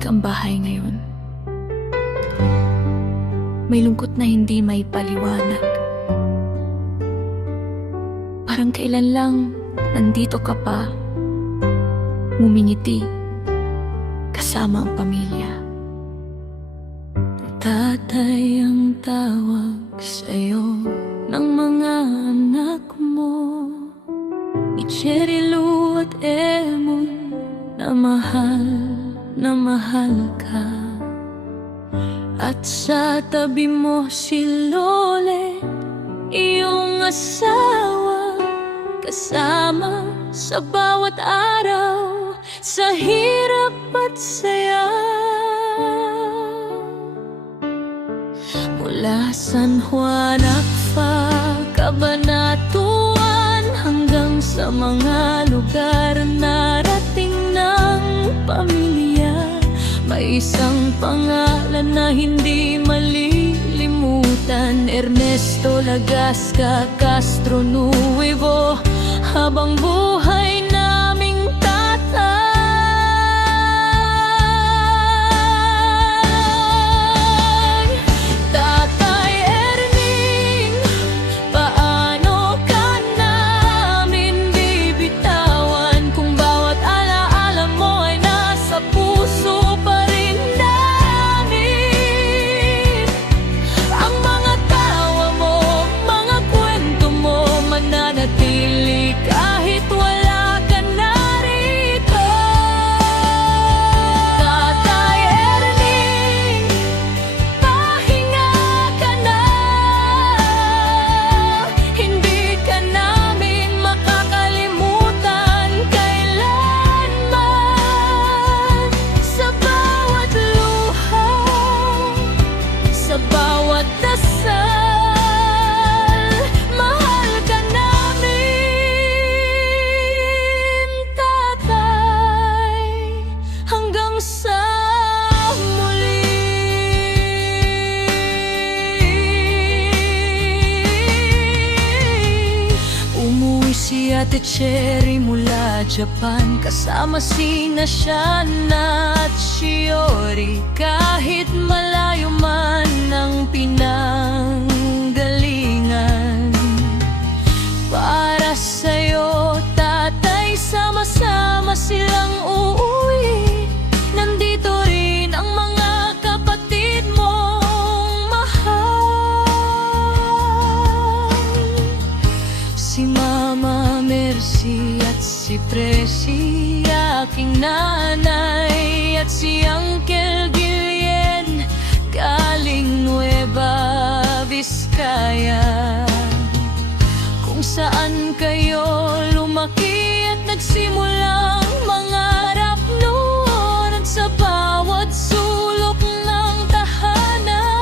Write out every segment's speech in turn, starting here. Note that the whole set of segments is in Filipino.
tahimik ang bahay ngayon. May lungkot na hindi may paliwanag. Parang kailan lang nandito ka pa, ngumingiti, kasama ang pamilya. Tatay ang tawag sa'yo ng mga anak mo, ni Cherry Lou at Emon, na mahal ka. At sa tabi mo si Lole, iyong asawa, kasama sa bawat araw, sa hirap at saya. Mula San Juan, Akfa, Cabanatuan, hanggang sa mga lugar narating ng pamilya, may isang pangalan na hindi malilimutan: Ernesto Lagasca Castro Nuevo. Habang buhay naming tatay, Tatay Erning, paano ka namin bibitawan kung bawat alaala mo ay nasa puso pa rin namin? Ang mga tawa mo, mga kwento mo, mananatili kahit wala ka narito. Tatay Erning, pahinga ka na, hindi ka namin makakalimutan kailanman. Sa bawat luha, sa bawat dasal, mahal ka namin, tatay, hanggang sa muli. Umuwi si Ate Cherry mula Japan, kasama sina Shana at Shiori. Kahit malayo man ang pinanggalingan, para sa'yo, tatay, sama-sama silang uuwi. Nandito rin ang mga kapatid mong mahal, si Mama Mercy at si Presi, aking nanay, at si Uncle Guillen, galing Nueva Vizcaya. Kung saan kayo lumaki at nagsimulang mangarap noon, at sa bawat sulok ng tahanan,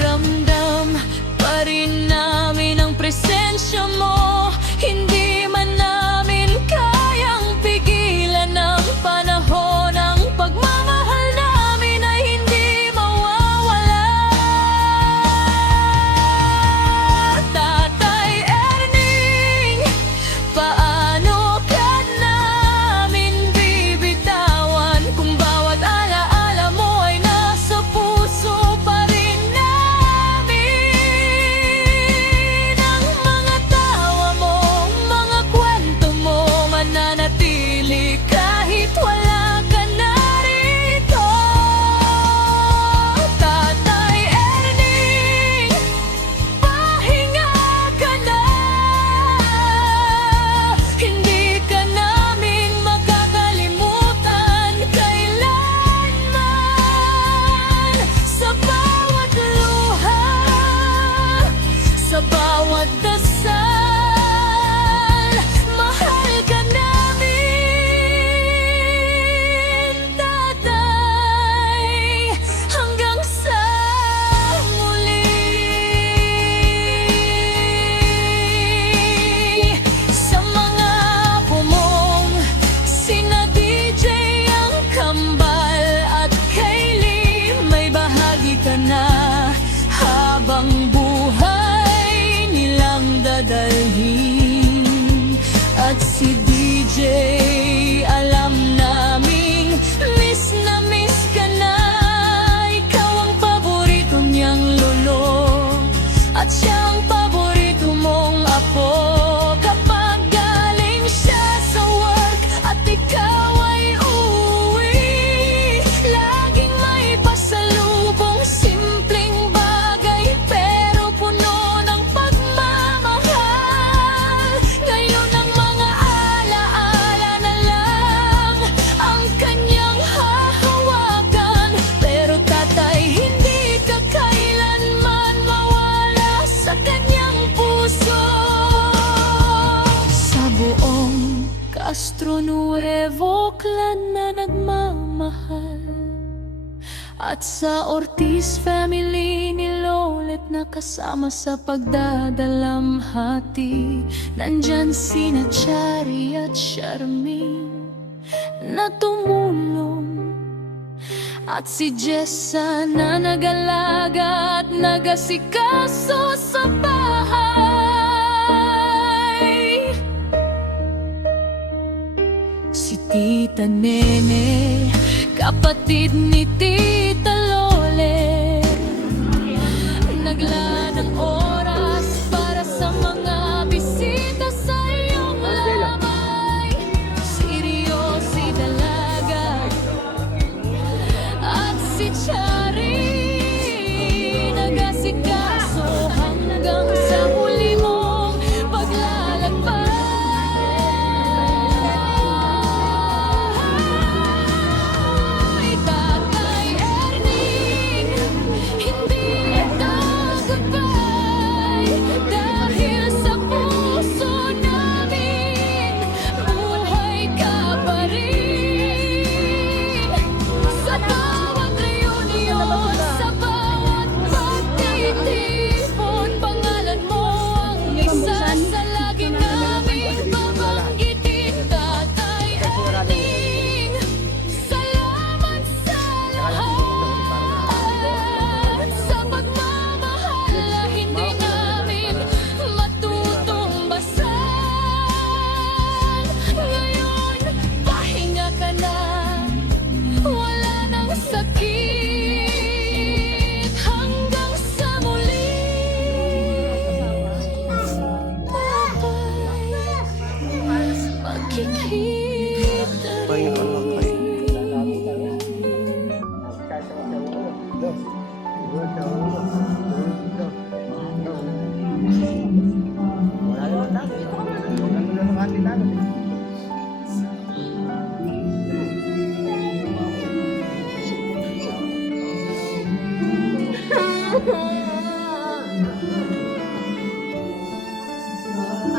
ramdam pa rin namin ang presensya mo. Hindi man namin kayang pigilan ang panahon. nagmamahal. At sa Ortiz family ni Lolet na kasama sa pagdadalamhati, nandyan sina Chari at Charmaine na tumulong, at si Jessa na nag-alaga at nagasikaso sa bahay. Si Tita Nene, kapatid ni Tita Lole, naglaan ng oras para sa mga bisita sa iyong lamay. Si Rio, si Dalaga, at si Chari, nagasikaso hanggang sa huli mong paglalakbay. Tatay Erning, hindi ito goodbye, dahil sa puso namin buhay ka pa rin. Sa bawat reunion, sa bawat pagtitipon, pangalan mo ang isa sa lagi naming babanggitin. Tatay Erning, salamat sa lahat, sa pagmamahal na hindi namin matutumbasan. Ngayon, pahinga ka na, wala nang sakit, hanggang sa muli. Magkikita rin.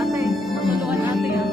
Ate, matulungan ate ah.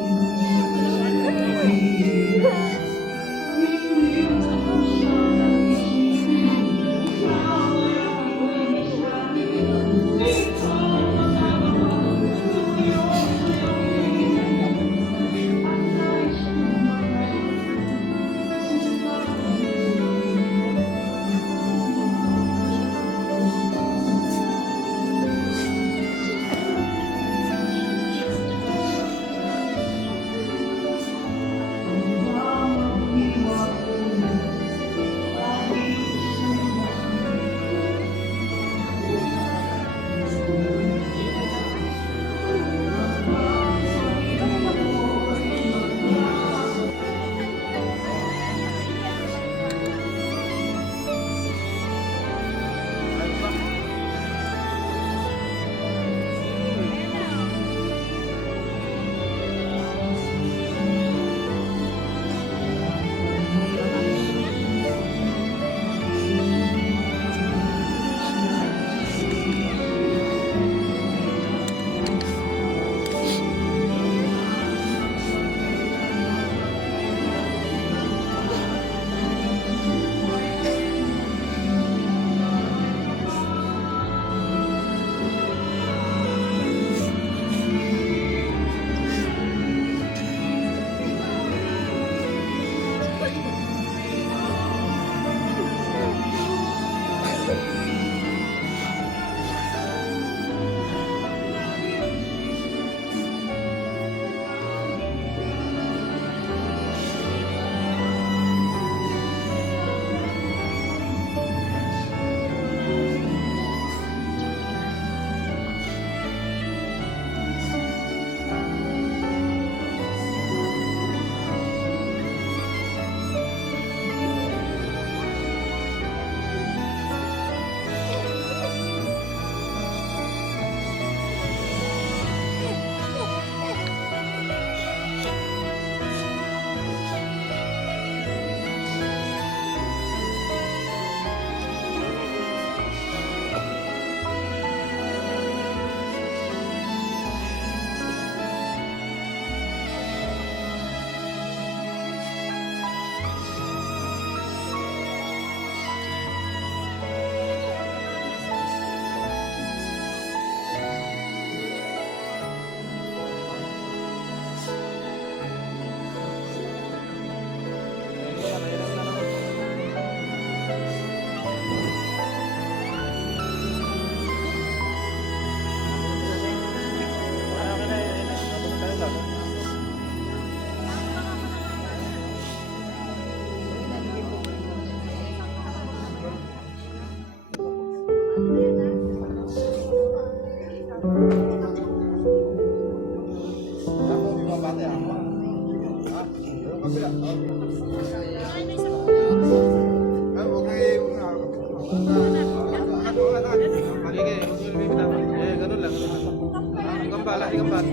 kang bat.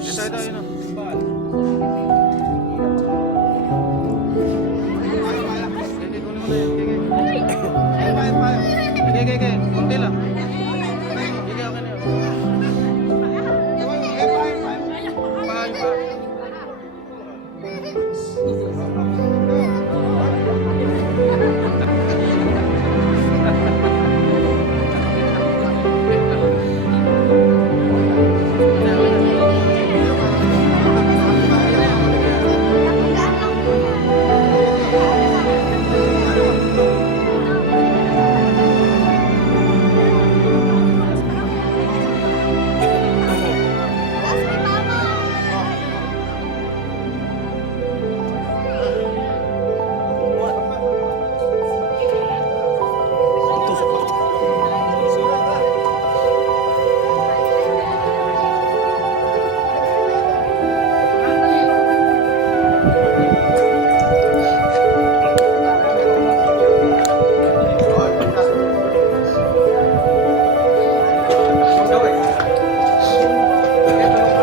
Ito, yun o. Sige, kunin mo na yan. Sige, kunti lang. Sige, okay na yun. Pahay pa.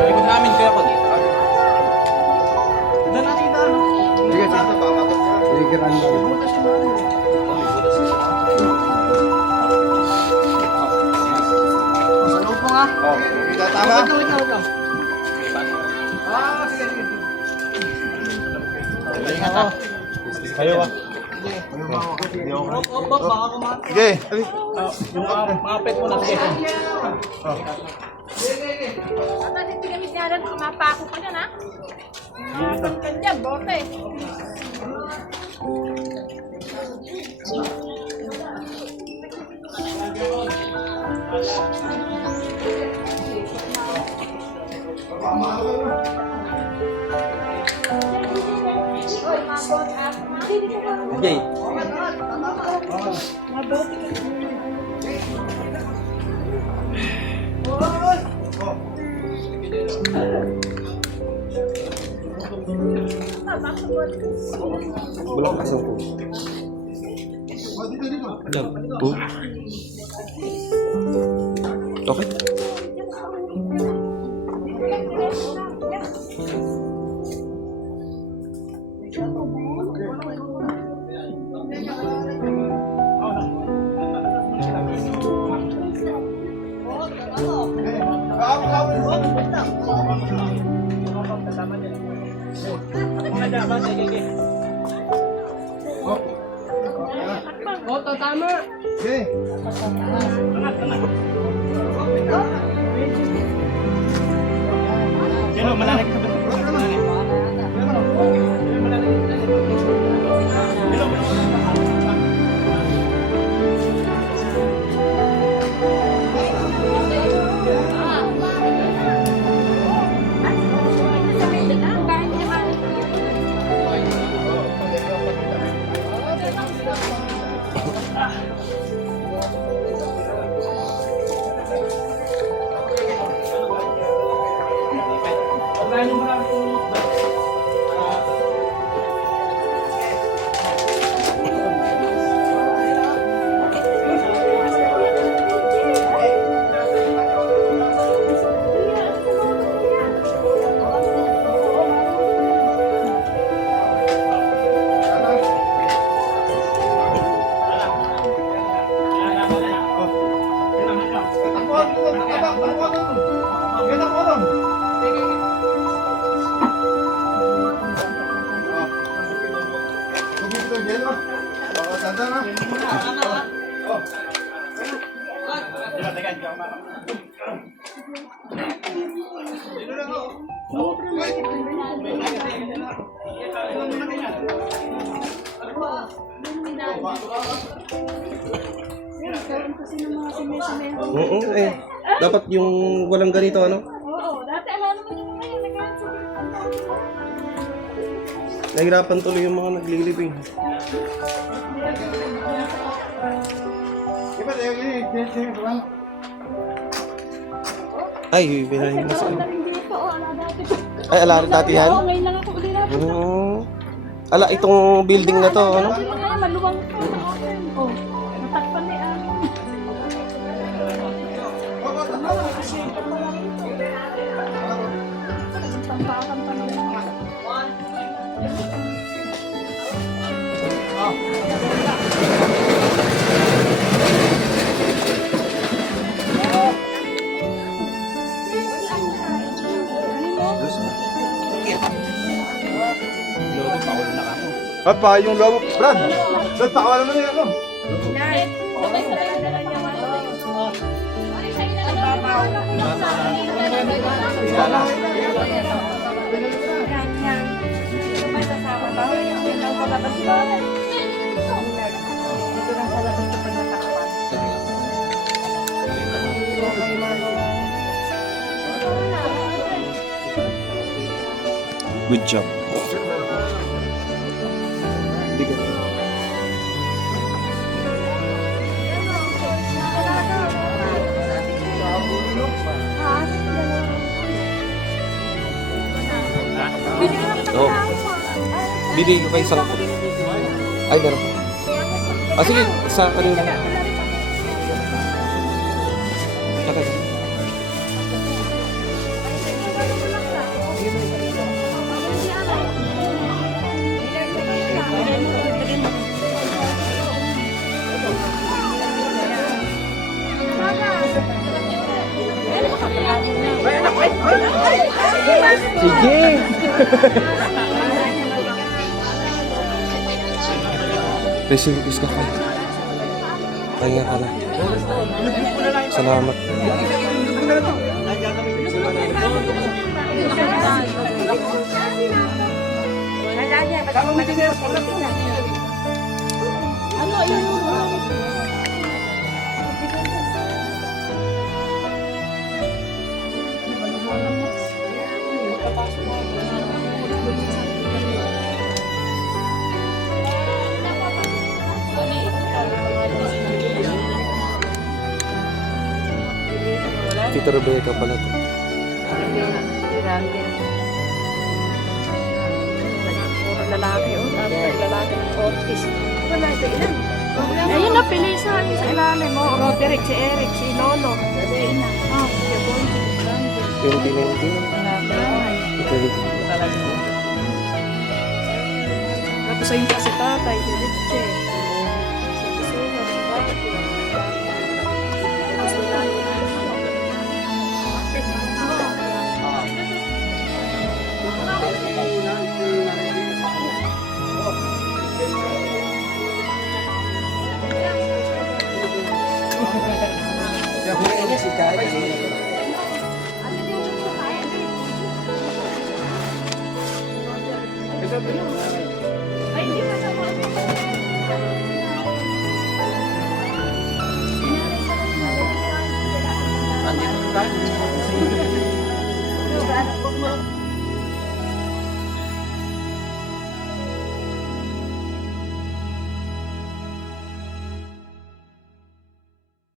Ikot namin kaya po. Doon natin daan. Sige, sige, Sa loob mo nga. tama. Wait lang. Ingat ha. Kayo ba? Baka kumain. Sige. Yung mga pet mo na. Sige. Ata din pinamis niya rin, mapako ka dyan, ha? Ganyan, bote. Jay. Bulak pasok ko. Okay. Oto, tama. Sige. Sino malalag ka ba? Oo, eh. Dapat yung walang ganito, ano? Oo, dati alam naman yung mga yun, nag-cancel. Nahirapan tuloy yung mga naglilibing. Ay, binahin mo sa... Hindi po, ala dati. Ay, ala dati yan? Oo, ngayon lang ako ulit na. Oo. Ala, itong building na to, ano? Dati mga yan, maluwang po sa open. Oh, natakpan ni At pa yung lawak. Brad, Brad, pakawalan mo na yan, ano? Good job. Bigat. Oo. Bibigay ko kayo isang... Ay, meron. Ah, sige. Sa kanina. Okay. Sige. Receive ka kayo. Kaya ka na. Salamat. Tita Rebecca pala to. Puro lalaki, oh. Tapos lalaki ng office. Wala sa ilan. Ayun na, pili sa akin sa ilalim, oh. Roderick, si Eric, si Lolo. Oh, si Bonji, si Brandon. 2019. Tapos ayun pa si tatay, si Richie. Si Kusino, si Bati. Tapos wala yun. Ay, hindi pa sa Andito tayo.